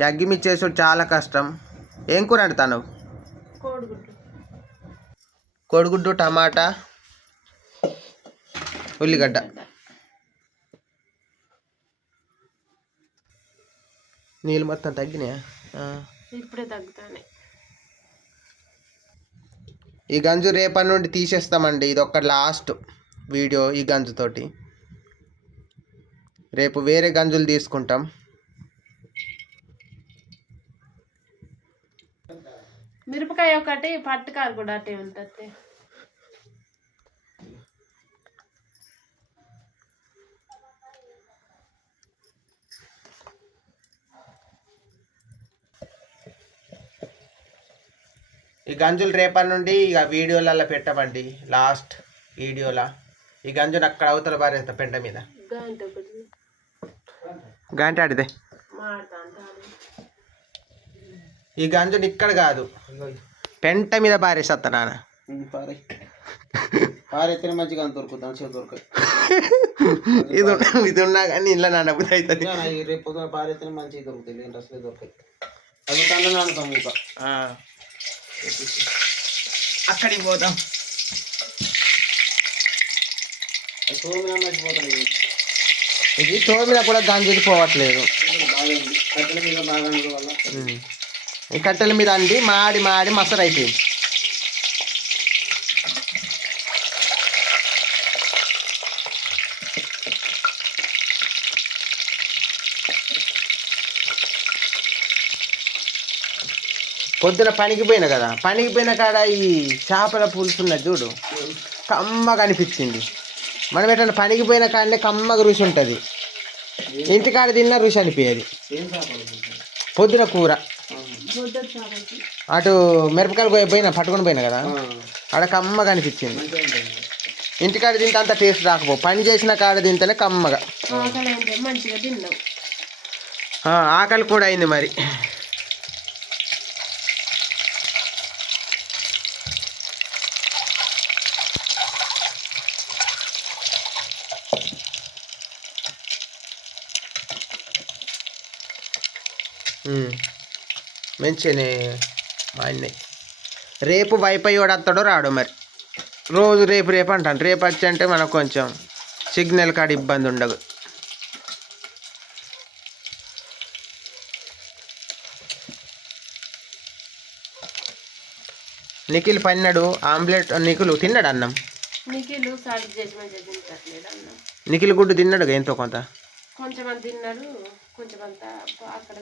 ఈ అగ్గిమిర్చి చేసుడు చాలా కష్టం. ఏం కూర వండుతాను? కోడిగుడ్డు, టమాటా, ఉల్లిగడ్డ. నీళ్ళు మొత్తం తగ్గినాయా? ఇప్పుడే తగ్గుతాయి. ఈ గంజు రేపటి నుండి తీసేస్తామండి. ఇది ఒక్క లాస్ట్ వీడియో ఈ గంజుతోటి. రేపు వేరే గంజులు తీసుకుంటాం. మిరపకాయ ఒకటి, పట్టుకారు కూడా అటే ఉంటుంది. ఈ గంజులు రేపటి నుండి ఇక వీడియోలలో పెట్టమండి. లాస్ట్ వీడియోలా ఈ గంజుని అక్కడ అవతల పారేస్తా పెంట మీద. గంట ఆడితే ఈ గంజుని ఇక్కడ కాదు పెంట మీద పారేస్తా నాన్న. పారైతే మంచిగా దొరుకుతుంది. ఇది ఉన్నా కానీ ఇంట్లో నాన్న బుద్ధి అవుతుంది. రేపు పొద్దున పారైతే మంచిగా దొరుకుతాయి. అసలే దొరుకుతాయి. అది తను నానుతాం ఇంకా. అక్కడికి పోతాం. ఇది తోమిన కూడా గంజులు పోవట్లేదు. ఈ కట్టెల మీద అండి మాడి మాడి మసరు అయిపోయింది. పొద్దున పనికి పోయినా కదా, పనికి పోయిన కాడ ఈ చేపల పులుసు ఉన్నది చూడు, కమ్మగా అనిపించింది. మనం ఎట్లా పనికి పోయిన కాడనే కమ్మగా రుచి ఉంటుంది. ఇంటికాడ తిన్న రుచి అనిపించేది. పొద్దున కూర అటు మిరపకాయలు పోయినా పట్టుకొని పోయినా కదా, ఆడ కమ్మగా అనిపించింది. ఇంటికాడ తింటే అంత టేస్ట్ రాకపో, పని చేసిన కాడ తింటేనే కమ్మగా. ఆకలి కూడా అయింది మరి. మంచిగానే మా అన్నయ్య రేపు వైఫై కూడా వస్తాడో రాడో మరి. రోజు రేపు రేపు అంటాను. రేపు వచ్చి అంటే మనకు కొంచెం సిగ్నల్ కాడ ఇబ్బంది ఉండదు. నిఖిల్ పన్నాడు ఆమ్లెట్. నిఖిల్ తిన్నాడు అన్నం. నిఖిల్ గుడ్డు తిన్నాడు ఎంతో కొంత. కొంచెం తిన్నాడు, కొంచెం అంతా అక్కడ